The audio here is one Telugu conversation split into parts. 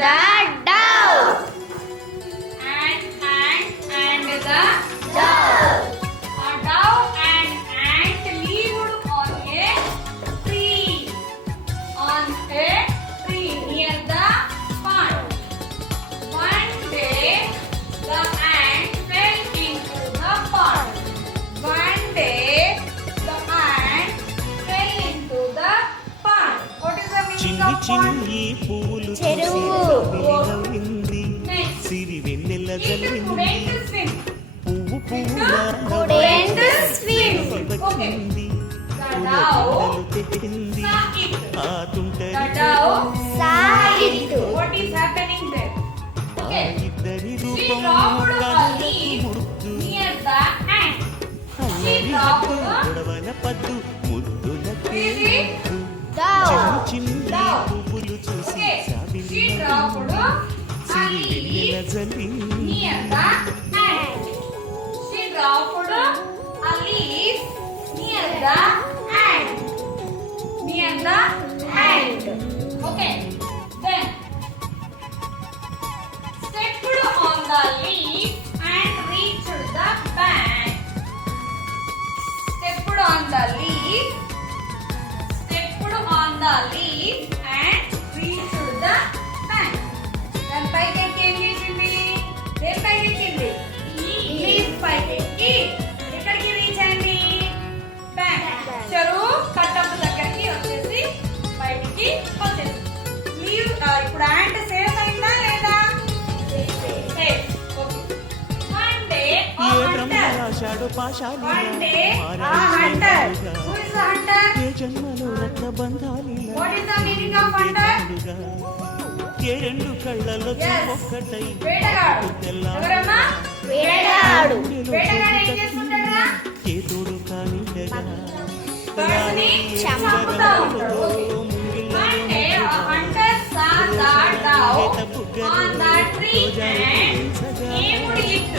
the dove. And the Dove. a dove and ant lived on a tree near the pond. One day the ant fell into the pond. One day the ant fell into the pond. What is the meaning చిన్ని of pond? చిన్ని పువ్వులు చూసి చెరువు. నవ్వింది Next. Siri Vennela It జల్లింది went to swim. పువ్వు పువ్వుల Went to swim. వచ్చింది The dove తెచ్చింది saw it. ఆ తుంటరి The dove Saw it. What is happening there? ఆ Okay. ఇద్దరి She రూపం dropped a కళ్ళకు leaf ముద్దు near the ant. అల్లరి dropped హద్దు a- గొడవల పద్దు ముద్దులకే Really? ముద్దు Dove. చిన్ని చిన్ని Dove. పువ్వులు చూసి Okay. సాబిలి She dropped a Siri Vennela leaf జల్లింది near the ant. She dropped a leaf near the ant. Near the ant. Okay. Then stepped on the leaf and reached the bank. Stepped on the leaf. Stepped on the leaf and reached the bank. Then పైకి ఎక్కి ఏం చేసింది? ఏం పైకి ఎక్కింది? లీఫ్ పైకి ఎక్కి ఎక్కడికి రీచ్ అయింది? బ్యాంక్. చెరువు కట్టపు దగ్గరికి వచ్చేసి బయటికి వచ్చేసి లీవ్ ఇప్పుడు యాంట్ సేఫ్ అయిందా లేదా? సేఫ్. ఓకే. వన్ డే ఏ బ్రహ్మ రాశాడు పాశాలి వన్ డే ఆ hunter. Who is the hunter? ఏ జన్మలో రక్త బంధాలిలా what is the meaning of hunter? ఏ రెండు కళ్ళలో Yes. ఒక్కటై వేటగాడు. ఎవరమ్మా? వేటగాడు. వేటగాడు ఏం చేస్తుంటాడా? ఏ తోడు కానిండగా Birds ని చంపుతా ఉంటాడు. Okay. One day a hunter saw the dove on the tree and aimed it.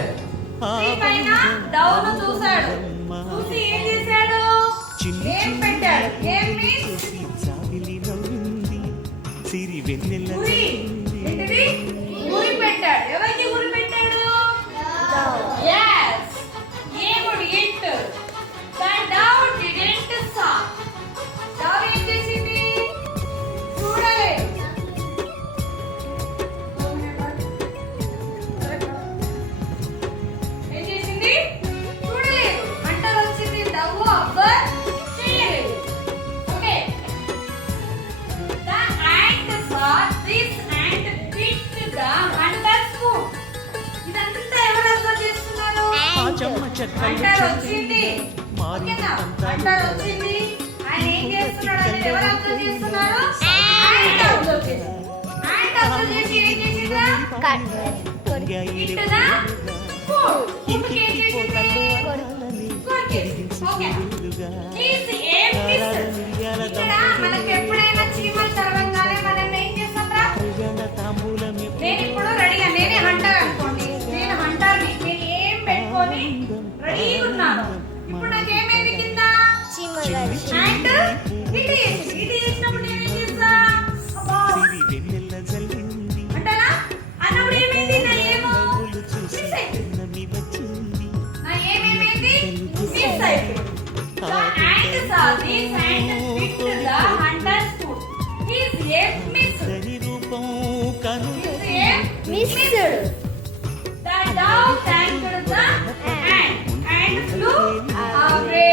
Tree పైన dove ను చూశాడు. చూసి ఏం చేశాడు? చిన్ని ఏం పెట్టాడు? ఏం means? చూసి సాగిలి నవ్వింది సిరి వెన్నెల గురి. ఏంటిది? గురి పెట్టాడు. ఎవరికి గురి పెట్టాడు? Yes. Aimed it. The dove didn't saw. Dove ఏం చేసింది? చూడలేదు. ఏం చేసింది? చూడలేదు. హంటర్ వచ్చింది. డవ్వు అబ్జర్వ్ చేయలేదు. Okay. The ant saw this and bit the hunter's foot. ఇదంతా ఎవరు అబ్జర్వ్ చేస్తున్నారు? ఆ చెమ్మ చెక్కలు హంటర్ వచ్చింది. ఓకేనా? హంటర్ వచ్చింది. ఆయన ఏం చేస్తున్నాడు అనేది ఎవరు అబ్జర్వ్ చేస్తున్నారు? ant అబ్జర్వ్ చేసింది. ant అబ్జర్వ్ చేసి ఏం చేసిందా? It the food. ఫుడ్ ఏం చేసింది? కొరికేసింది. ఓకేనా? Please ఏం మిస్? ఇక్కడ మనకి ఎప్పుడైనా చీమలు తరవంగానే మనం ఏం చేస్తాంరా? నేను ఇప్పుడు రెడీగా నేనే హంటర్ అనుకోండి. నేను హంటర్ని. నేను ఏం పెట్టుకొని రెడీగా ఉన్నాను. ఇప్పుడు నాకు ఏమైంది కింద? చీమలు. యాంట్ ఇటు చేసింది. ఇటు చేసినప్పుడు నేనేం చేస్తా? అబ్బా సిరి వెన్నెల జల్లింది అంటారా? అన్నప్పుడు ఏమైంది? నా ఏమో నవ్వులు చూసి మిస్ అయిపోయింది. నమ్మి వచ్చింది నా ఏమేమైంది? మిస్ అయిపోయింది. The ant saw this and bit the hunter's foot. His aim missed. ధని రూపం కను His aim Missed. The dove thanked the ant and flew away.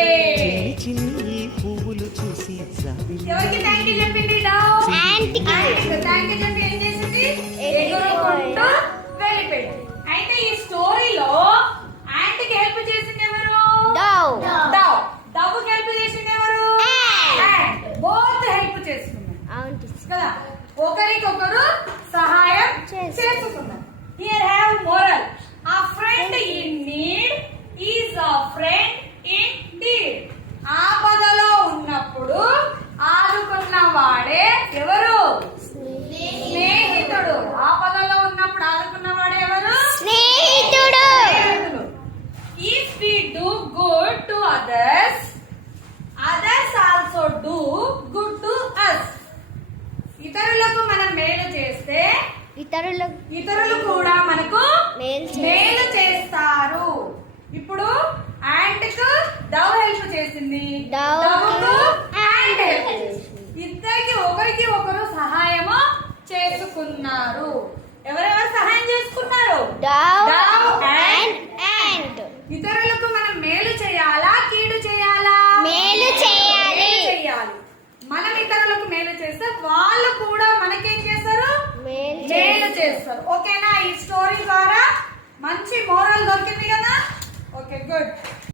చిన్ని చిన్ని పువ్వులు చూసి సాగిలి ఎవరికి థ్యాంక్ యూ చెప్పింది dove? Ant కి. థ్యాంక్ యూ చెప్పి ఏం చేసింది? ఎగిరిపోయింది. ఎగురుకుంటూ వెళ్ళిపోయింది. అయితే ఈ స్టోరీలో యాంట్ కి హెల్ప్ చేసింది ఎవరు? Dove. Dove. Dove కి హెల్ప్ చేసింది ఎవరు? Ant. Ant. Both హెల్ప్ చేస్తున్నారు అవును. కదా, ఒకరికొకరు సహాయం చేసుకున్నారు. Here have moral. A friend in need is a friend indeed. ఆపదలో ఉన్నప్పుడు ఆదుకున్న వాడే ఎవరు? స్నేహితుడు. ఆపదలో ఉన్నప్పుడు ఆదుకున్న వాడే ఎవరు? స్నేహితుడు. స్నేహితుడు. If we do good to others, others also do good to us. ఇతరులకు మనం మేలు చేస్తే ఇతరులు కూడా మనకు మేలు మేలు చేస్తారు. ఇప్పుడు యాంట్ కు డవ్ హెల్ప్ చేసింది, Dove డవ్కు కు యాంట్ హెల్ప్ ant చేసింది. ఇద్దరికి ఒకరికి ఒకరు సహాయము చేసుకున్నారు. ఎవరెవరు సహాయం చేసుకున్నారు? Dove Dove and and ఇతరులకు మనం మేలు చేయాలా, కీడు చేయాలా? మేలు చేయాలి. మేలు చేయాలి. మనం ఇతరులకు మేలు చేస్తే వాళ్ళు కూడా మనకేం చేస్తారు? మేలు చేస్తారు. ఓకేనా? ఈ స్టోరీ ద్వారా మంచి మోరల్ దొరికింది కదా. Okay, good.